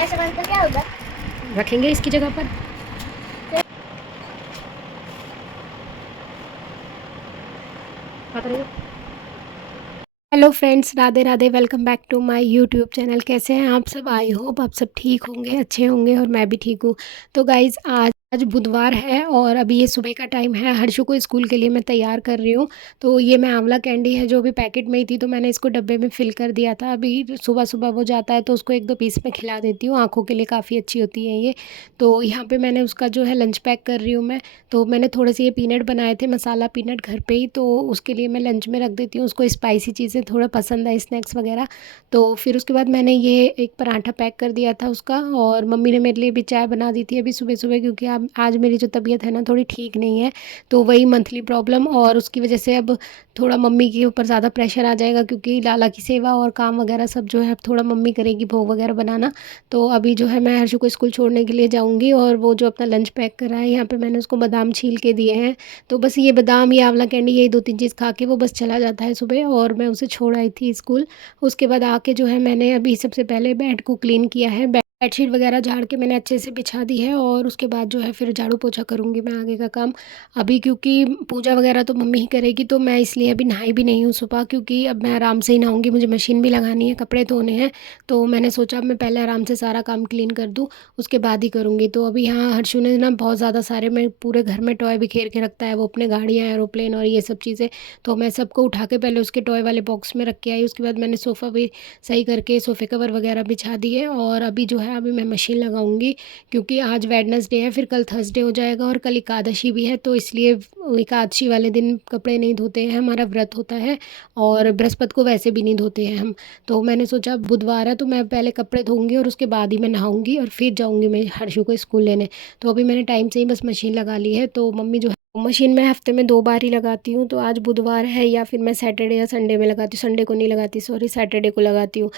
ऐसे बंद तो क्या होगा? रखेंगे इसकी जगह पर। बात रही हो। Hello friends, Radhe Radhe. Welcome back to my YouTube channel. कैसे हैं आप सब? आई होप आप सब ठीक होंगे, अच्छे होंगे, और मैं भी ठीक हूँ। तो गाइज़, आज बुधवार है और अभी ये सुबह का टाइम है। हर्षु को स्कूल के लिए मैं तैयार कर रही हूँ। तो ये मैं आंवला कैंडी है जो अभी पैकेट में ही थी, तो मैंने इसको डब्बे में फ़िल कर दिया था। अभी सुबह सुबह वो जाता है तो उसको एक दो पीस में खिला देती हूँ, आँखों के लिए काफ़ी अच्छी होती है ये। तो यहाँ पर मैंने उसका जो है लंच पैक कर रही हूँ मैं। तो मैंने थोड़े से ये पीनट बनाए थे, मसाला पीनट, घर पे ही, तो उसके लिए मैं लंच में रख देती हूँ। उसको स्पाइसी चीज़ें थोड़ा पसंद है, स्नैक्स वगैरह। तो फिर उसके बाद मैंने ये एक पराठा पैक कर दिया था उसका, और मम्मी ने मेरे लिए भी चाय बना दी थी अभी सुबह सुबह, क्योंकि अब आज मेरी जो तबीयत है ना थोड़ी ठीक नहीं है। तो वही मंथली प्रॉब्लम, और उसकी वजह से अब थोड़ा मम्मी के ऊपर ज़्यादा प्रेशर आ जाएगा, क्योंकि लाला की सेवा और काम वगैरह सब जो है अब थोड़ा मम्मी करेगी, भोग वगैरह बनाना। तो अभी जो है मैं हर्षु को स्कूल छोड़ने के लिए जाऊँगी, और वो जो अपना लंच पैक करा है, यहाँ पे मैंने उसको बादाम छील के दिए हैं। तो बस ये बादाम, ये आंवला कैंडी, यही दो तीन चीज़ खा के वो बस चला जाता है सुबह, और मैं उसे छोड़ आई थी स्कूल। उसके बाद आके जो है मैंने अभी सबसे पहले बेड को क्लीन किया है। बेडशीट वगैरह झाड़ के मैंने अच्छे से बिछा दी है, और उसके बाद जो है फिर झाड़ू पोछा करूँगी मैं आगे का काम। अभी क्योंकि पूजा वगैरह तो मम्मी ही करेगी, तो मैं इसलिए अभी नहाई भी नहीं हूँ सुबह, क्योंकि अब मैं आराम से ही नहाऊंगी। मुझे मशीन भी लगानी है, कपड़े धोने हैं। तो मैंने सोचा अब मैं पहले आराम से सारा काम क्लीन कर दूँ, उसके बाद ही करूँगी। तो अभी यहाँ हर्षु ने ना बहुत ज़्यादा सारे, मैं पूरे घर में टॉय बिखेर के रखता है वो, अपने गाड़ियाँ, एरोप्लेन और ये सब चीज़ें। तो मैं सबको उठा के पहले उसके टॉय वाले बॉक्स में रख के आई। उसके बाद मैंने सोफ़ा भी सही करके सोफ़े कवर वगैरह बिछा दिए, और अभी जो है अभी मैं मशीन लगाऊंगी, क्योंकि आज वेडनेसडे है, फिर कल थर्सडे हो जाएगा, और कल एकादशी भी है। तो इसलिए एकादशी वाले दिन कपड़े नहीं धोते हैं, हमारा व्रत होता है, और बृहस्पति को वैसे भी नहीं धोते हैं हम। तो मैंने सोचा बुधवार है तो मैं पहले कपड़े धोऊंगी, और उसके बाद ही मैं नहाऊंगी, और फिर जाऊंगी मैं हर्षु को स्कूल लेने। तो अभी मैंने टाइम से ही बस मशीन लगा ली है। तो मम्मी जो है, मशीन मैं हफ्ते में 2 बार ही लगाती हूँ। तो आज बुधवार है, या फिर मैं सैटरडे या संडे में लगाती हूँ। संडे को नहीं लगाती, सॉरी, सैटरडे को लगाती हूँ।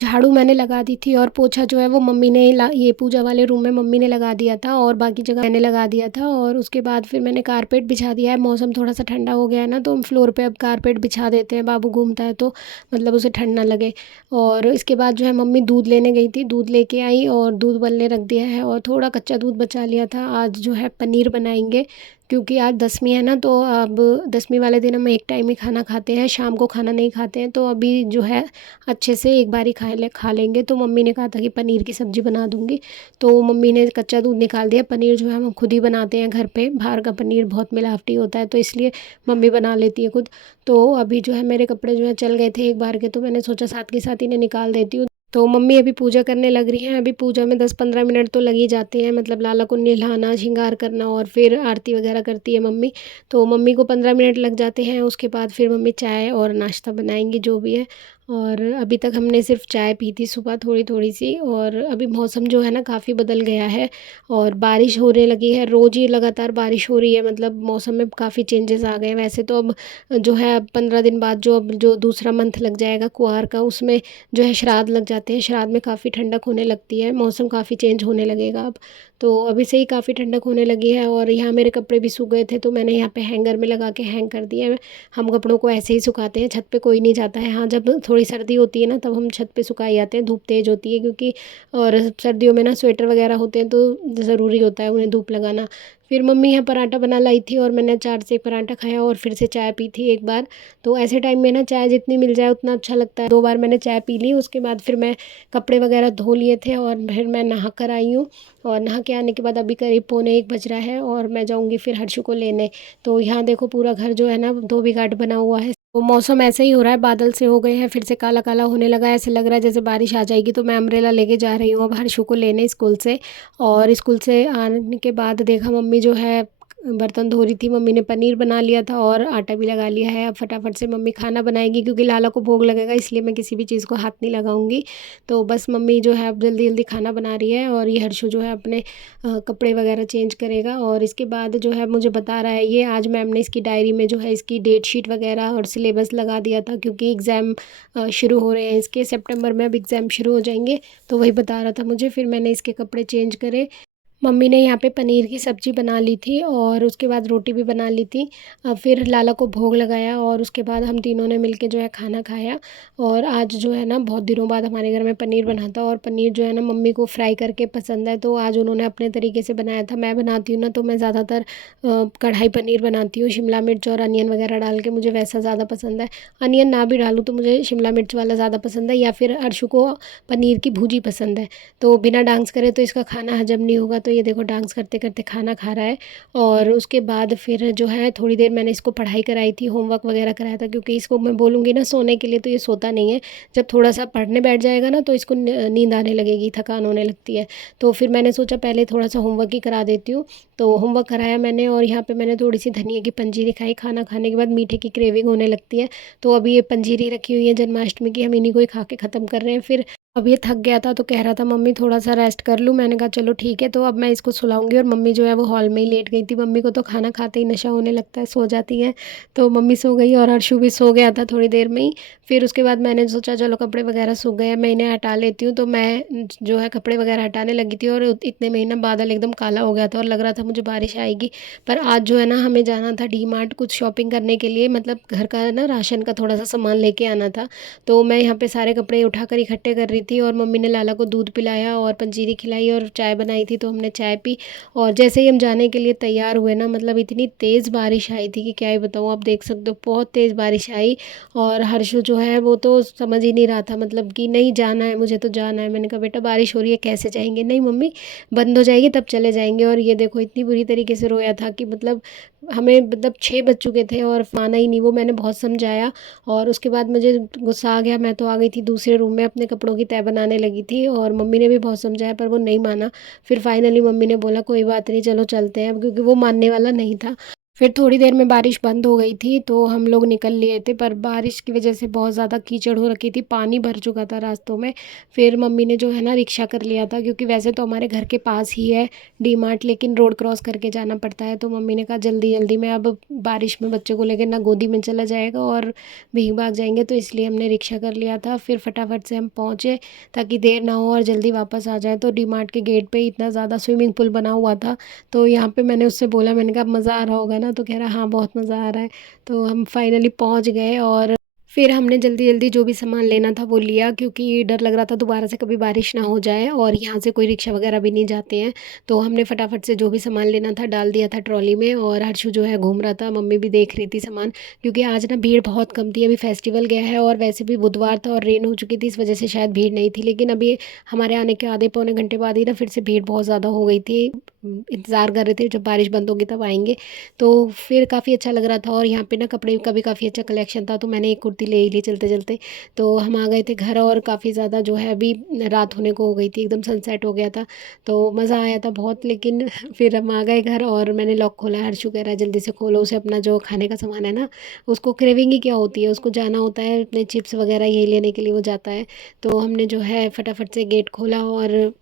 झाड़ू मैंने लगा दी थी, और पोछा जो है वो मम्मी ने ये पूजा वाले रूम में मम्मी ने लगा दिया था, और बाकी जगह मैंने लगा दिया था। और उसके बाद फिर मैंने कारपेट बिछा दिया है। मौसम थोड़ा सा ठंडा हो गया है ना, तो हम फ्लोर पे अब कारपेट बिछा देते हैं, बाबू घूमता है तो मतलब उसे ठंड ना लगे। और इसके बाद जो है मम्मी दूध लेने गई थी, दूध लेके आई, और दूध उबलने रख दिया है, और थोड़ा कच्चा दूध बचा लिया था। आज जो है पनीर बनाएंगे, क्योंकि आज दसवीं है ना, तो अब दसवीं वाले दिन हम एक टाइम ही खाना खाते हैं, शाम को खाना नहीं खाते हैं। तो अभी जो है अच्छे से एक बार ही खा लेंगे। तो मम्मी ने कहा था कि पनीर की सब्ज़ी बना दूंगी। तो मम्मी ने कच्चा दूध निकाल दिया। पनीर जो है हम खुद ही बनाते हैं घर पे, बाहर का पनीर बहुत मिलावटी होता है, तो इसलिए मम्मी बना लेती है खुद। तो अभी जो है मेरे कपड़े जो है चल गए थे एक बार के, तो मैंने सोचा साथ के साथ इन्हें निकाल देती हूँ। तो मम्मी अभी पूजा करने लग रही हैं। अभी पूजा में 10-15 मिनट तो लग ही जाते हैं, मतलब लाला को नहलाना, श्रृंगार करना, और फिर आरती वगैरह करती है मम्मी। तो मम्मी को 15 मिनट लग जाते हैं। उसके बाद फिर मम्मी चाय और नाश्ता बनाएंगी जो भी है। और अभी तक हमने सिर्फ चाय पी थी सुबह, थोड़ी थोड़ी सी। और अभी मौसम जो है ना काफ़ी बदल गया है, और बारिश होने लगी है। रोज़ ही लगातार बारिश हो रही है, मतलब मौसम में काफ़ी चेंजेस आ गए हैं। वैसे तो अब जो है अब 15 दिन बाद जो अब जो दूसरा मंथ लग जाएगा कुआर का, उसमें जो है श्राद्ध लग जाते हैं। श्राद्ध में काफ़ी ठंडक होने लगती है, मौसम काफ़ी चेंज होने लगेगा अब। तो अभी से ही काफ़ी ठंडक होने लगी है। और यहाँ मेरे कपड़े भी सूख गए थे, तो मैंने यहाँ पे हैंगर में लगा के हैंग कर दिए। हम कपड़ों को ऐसे ही सुखाते हैं, छत पे कोई नहीं जाता है। हाँ, जब थोड़ी सर्दी होती है ना, तब हम छत पे सुखाए जाते हैं, धूप तेज़ होती है क्योंकि। और सर्दियों में ना स्वेटर वगैरह होते हैं, तो ज़रूरी होता है उन्हें धूप लगाना। फिर मम्मी यहाँ पराठा बना लाई थी, और मैंने अचार से एक पराठा खाया, और फिर से चाय पी थी एक बार। तो ऐसे टाइम में ना चाय जितनी मिल जाए उतना अच्छा लगता है। 2 बार मैंने चाय पी ली, उसके बाद फिर मैं कपड़े वगैरह धो लिए थे, और फिर मैं नहा कर आई हूँ। और नहा के आने के बाद अभी करीब 1:45 बज रहा है, और मैं जाऊँगी फिर हर्षु को लेने। तो यहाँ देखो पूरा घर जो है ना धोबी घाट बना हुआ है। तो मौसम ऐसे ही हो रहा है, बादल से हो गए हैं, फिर से काला काला होने लगा है, ऐसे लग रहा है जैसे बारिश आ जाएगी। तो मैं अम्ब्रेला लेके जा रही हूँ अब हर्षु को लेने स्कूल से। और स्कूल से आने के बाद देखा मम्मी जो है बर्तन धो रही थी। मम्मी ने पनीर बना लिया था, और आटा भी लगा लिया है। अब फटाफट से मम्मी खाना बनाएगी, क्योंकि लाला को भोग लगेगा, इसलिए मैं किसी भी चीज़ को हाथ नहीं लगाऊंगी। तो बस मम्मी जो है अब जल्दी जल्दी खाना बना रही है, और ये हर्षु जो है अपने कपड़े वगैरह चेंज करेगा। और इसके बाद जो है मुझे बता रहा है ये, आज मैम ने इसकी डायरी में जो है इसकी डेट शीट वगैरह और सिलेबस लगा दिया था, क्योंकि एग्ज़ाम शुरू हो रहे हैं इसके, सितंबर में अब एग्ज़ाम शुरू हो जाएंगे। तो वही बता रहा था मुझे। फिर मैंने इसके कपड़े चेंज करे, मम्मी ने यहाँ पे पनीर की सब्ज़ी बना ली थी और उसके बाद रोटी भी बना ली थी। फिर लाला को भोग लगाया और उसके बाद हम तीनों ने मिलके जो है खाना खाया। और आज जो है ना बहुत दिनों बाद हमारे घर में पनीर बना था और पनीर जो है ना मम्मी को फ्राई करके पसंद है, तो आज उन्होंने अपने तरीके से बनाया था। मैं बनाती हूँ ना तो मैं ज़्यादातर कढ़ाई पनीर बनाती हूँ, शिमला मिर्च और अनियन वगैरह डाल के, मुझे वैसा ज़्यादा पसंद है। अनियन ना भी डालूँ तो मुझे शिमला मिर्च वाला ज़्यादा पसंद है, या फिर अर्शु को पनीर की भुजी पसंद है। तो बिना डांस करे तो इसका खाना हजम नहीं होगा, तो ये देखो डांस करते करते खाना खा रहा है। और उसके बाद फिर जो है थोड़ी देर मैंने इसको पढ़ाई कराई थी, होमवर्क वगैरह कराया था, क्योंकि इसको मैं बोलूँगी ना सोने के लिए तो ये सोता नहीं है। जब थोड़ा सा पढ़ने बैठ जाएगा ना तो इसको नींद आने लगेगी, थकान होने लगती है। तो फिर मैंने सोचा पहले थोड़ा सा होमवर्क ही करा देती हूँ। तो होमवर्क कराया मैंने और यहाँ पे मैंने थोड़ी सी धनिया की पंजीरी खाई। खाना खाने के बाद मीठे की क्रेविंग होने लगती है, तो अभी ये पंजीरी रखी हुई है जन्माष्टमी की, हम इन्हीं को ही खा के ख़त्म कर रहे हैं। फिर अब ये थक गया था तो कह रहा था मम्मी थोड़ा सा रेस्ट कर लूँ। मैंने कहा चलो ठीक है, तो अब मैं इसको सुलाऊंगी। और मम्मी जो है वो हॉल में ही लेट गई थी। मम्मी को तो खाना खाते ही नशा होने लगता है, सो जाती है। तो मम्मी सो गई और हर्षु भी सो गया था थोड़ी देर में ही। फिर उसके बाद मैंने सोचा चलो कपड़े वगैरह सूख गए हैं, मैं इन्हें हटा लेती हूँ। तो मैं जो है कपड़े वगैरह हटाने लगी थी और इतने में ही ना बादल एकदम काला हो गया था और लग रहा था मुझे बारिश आएगी। पर आज जो है ना हमें जाना था डी मार्ट कुछ शॉपिंग करने के लिए, मतलब घर का ना राशन का थोड़ा सा सामान लेके आना था। तो मैं यहाँ पे सारे कपड़े उठाकर इकट्ठे कर रही थी और मम्मी ने लाला को दूध पिलाया और पंजीरी खिलाई और चाय बनाई थी, तो हमने चाय पी। और जैसे ही हम जाने के लिए तैयार हुए ना, मतलब इतनी तेज़ बारिश आई थी कि क्या ही बताऊँ, आप देख सकते हो बहुत तेज़ बारिश आई। और हर्षु जो है वो तो समझ ही नहीं रहा था, मतलब कि नहीं जाना है मुझे तो जाना है। मैंने कहा बेटा बारिश हो रही है कैसे जाएंगे, नहीं मम्मी बंद हो जाएगी तब चले जाएंगे। और ये देखो इतनी बुरी तरीके से रोया था कि मतलब हमें मतलब 6 बज चुके थे और माना ही नहीं वो। मैंने बहुत समझाया और उसके बाद मुझे गुस्सा आ गया। मैं तो आ गई थी दूसरे रूम में, अपने कपड़ों की तह बनाने लगी थी और मम्मी ने भी बहुत समझाया पर वो नहीं माना। फिर फाइनली मम्मी ने बोला कोई बात नहीं चलो चलते हैं अब, क्योंकि वो मानने वाला नहीं था। फिर थोड़ी देर में बारिश बंद हो गई थी तो हम लोग निकल लिए थे, पर बारिश की वजह से बहुत ज़्यादा कीचड़ हो रखी थी, पानी भर चुका था रास्तों में। फिर मम्मी ने जो है ना रिक्शा कर लिया था, क्योंकि वैसे तो हमारे घर के पास ही है डी मार्ट, लेकिन रोड क्रॉस करके जाना पड़ता है। तो मम्मी ने कहा जल्दी जल्दी में, अब बारिश में बच्चों को लेकर ना गोदी में चला जाएगा और भीग भाग जाएंगे, तो इसलिए हमने रिक्शा कर लिया था। फिर फटाफट से हम पहुँचे ताकि देर ना हो और जल्दी वापस आ जाए। तो डी मार्ट के गेट पे इतना ज़्यादा स्विमिंग पूल बना हुआ था, तो यहाँ पे मैंने उससे बोला, मैंने कहा मज़ा आ रहा होगा ना, तो कह रहा हाँ बहुत मज़ा आ रहा है। तो हम फाइनली पहुँच गए और फिर हमने जल्दी जल्दी जो भी सामान लेना था वो लिया, क्योंकि डर लग रहा था दोबारा से कभी बारिश ना हो जाए और यहाँ से कोई रिक्शा वगैरह भी नहीं जाते हैं। तो हमने फटाफट से जो भी सामान लेना था डाल दिया था ट्रॉली में। और हर्षु जो है घूम रहा था, मम्मी भी देख रही थी सामान, क्योंकि आज ना भीड़ बहुत कम थी। अभी फेस्टिवल गया है और वैसे भी बुधवार था और रेन हो चुकी थी, इस वजह से शायद भीड़ नहीं थी। लेकिन अभी हमारे आने के आधे पौने घंटे बाद ही ना फिर से भीड़ बहुत ज़्यादा हो गई थी। इंतज़ार कर रहे थे जब बारिश बंद होगी तब आएंगे। तो फिर काफ़ी अच्छा लग रहा था और यहाँ पे ना कपड़े का भी काफ़ी अच्छा कलेक्शन था, तो मैंने एक कुर्ती ले ही ली चलते चलते। तो हम आ गए थे घर और काफ़ी ज़्यादा जो है अभी रात होने को हो गई थी, एकदम सनसेट हो गया था। तो मज़ा आया था बहुत, लेकिन फिर हम आ गए घर और मैंने लॉक खोला। हर्षु कह रहा है जल्दी से खोलो, उसे अपना जो खाने का सामान है ना, उसको क्रेविंग ही क्या होती है, उसको जाना होता है अपने चिप्स वगैरह यही लेने के लिए वो जाता है। तो हमने जो है फटाफट से गेट खोला और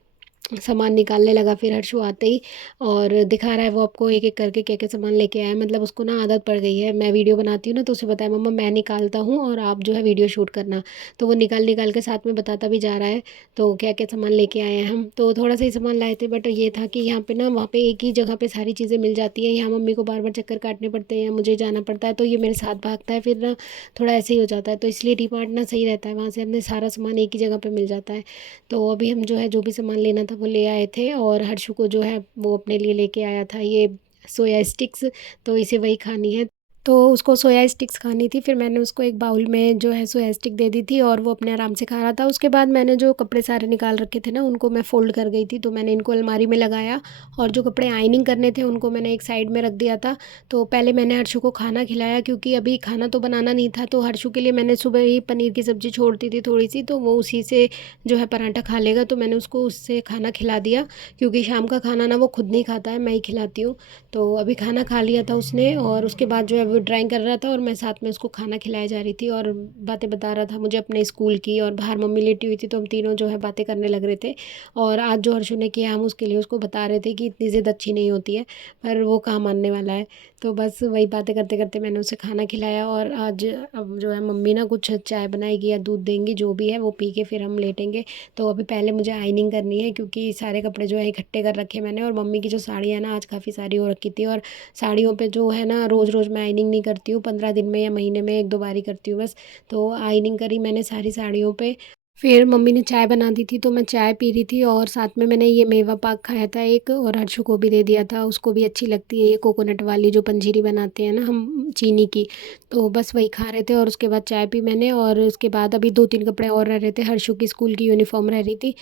सामान निकालने लगा फिर हर्षु आते ही। और दिखा रहा है वो आपको एक एक करके क्या क्या सामान लेके आया है, मतलब उसको ना आदत पड़ गई है। मैं वीडियो बनाती हूँ ना तो उसे बताया मम्मा मैं निकालता हूँ और आप जो है वीडियो शूट करना। तो वो निकाल निकाल के साथ में बताता भी जा रहा है। तो क्या क्या सामान लेके आए हैं हम, तो थोड़ा सा ही सामान लाए थे, बट ये था कि यहाँ पे ना वहाँ पे एक ही जगह पे सारी चीज़ें मिल जाती हैं। यहाँ मम्मी को बार बार चक्कर काटने पड़ते हैं, मुझे जाना पड़ता है, तो ये मेरे साथ भागता है, फिर ना थोड़ा ऐसे ही हो जाता है। तो इसलिए डी मार्ट ना सही रहता है, वहाँ से हमने सारा सामान एक ही जगह पे मिल जाता है। तो अभी हम जो है जो भी सामान लेना था वो ले आए थे और हर्षु को जो है वो अपने लिए लेके आया था ये सोया स्टिक्स, तो इसे वही खानी है। तो उसको सोया स्टिक्स खानी थी, फिर मैंने उसको एक बाउल में जो है सोया स्टिक दे दी थी और वो अपने आराम से खा रहा था। उसके बाद मैंने जो कपड़े सारे निकाल रखे थे ना उनको मैं फ़ोल्ड कर गई थी, तो मैंने इनको अलमारी में लगाया और जो कपड़े आयनिंग करने थे उनको मैंने एक साइड में रख दिया था। तो पहले मैंने हर्षु को खाना खिलाया, क्योंकि अभी खाना तो बनाना नहीं था, तो हर्षु के लिए मैंने सुबह ही पनीर की सब्ज़ी छोड़ दी थी थोड़ी सी, तो वो उसी से जो है पराठा खा लेगा, तो मैंने उसको उससे खाना खिला दिया। क्योंकि शाम का खाना ना वो खुद नहीं खाता है, मैं ही खिलाती हूँ। तो अभी खाना खा लिया था उसने और उसके बाद जो है वो ड्राइंग कर रहा था और मैं साथ में उसको खाना खिलाया जा रही थी और बातें बता रहा था मुझे अपने स्कूल की, और बाहर मम्मी लेटी हुई थी तो हम तीनों जो है बातें करने लग रहे थे। और आज जो हर्षु ने किया हम उसके लिए उसको बता रहे थे कि इतनी ज़िद अच्छी नहीं होती है, पर वो कहाँ मानने वाला है। तो बस वही बातें करते करते मैंने उसे खाना खिलाया, और आज अब जो है मम्मी ना कुछ चाय बनाएगी या दूध देंगी, जो भी है वो पी के फिर हम लेटेंगे। तो अभी पहले मुझे आयनिंग करनी है क्योंकि सारे कपड़े जो है इकट्ठे कर रखे मैंने, और मम्मी की जो साड़ियाँ ना आज काफ़ी सारी हो रखी थी, और साड़ियों पे जो है ना रोज़ रोज़ मैं आयनिंग नहीं करती हूँ, 15 दिन में या महीने में एक दो बार ही करती हूँ बस। तो आयनिंग करी मैंने सारी साड़ियों पे। फिर मम्मी ने चाय बना दी थी तो मैं चाय पी रही थी, और साथ में मैंने ये मेवा पाक खाया था एक, और हर्षु को भी दे दिया था, उसको भी अच्छी लगती है ये कोकोनट वाली जो पंजीरी बनाते हैं ना हम चीनी की। तो बस वही खा रहे थे और उसके बाद चाय पी मैंने, और उसके बाद अभी 2-3 कपड़े और रह रहे थे, हर्षु की स्कूल की यूनिफॉर्म रह रही थी,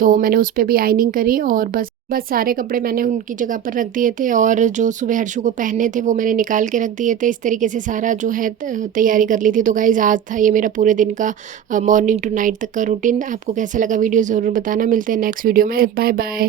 तो मैंने उस पर भी आयनिंग करी, और बस बस सारे कपड़े मैंने उनकी जगह पर रख दिए थे, और जो सुबह हर्षु को पहने थे वो मैंने निकाल के रख दिए थे। इस तरीके से सारा जो है तैयारी कर ली थी। तो गाइज़ आज था ये मेरा पूरे दिन का मॉर्निंग टू नाइट तक का रूटीन। आपको कैसा लगा वीडियो ज़रूर बताना। मिलते हैं नेक्स्ट वीडियो में। Bye bye.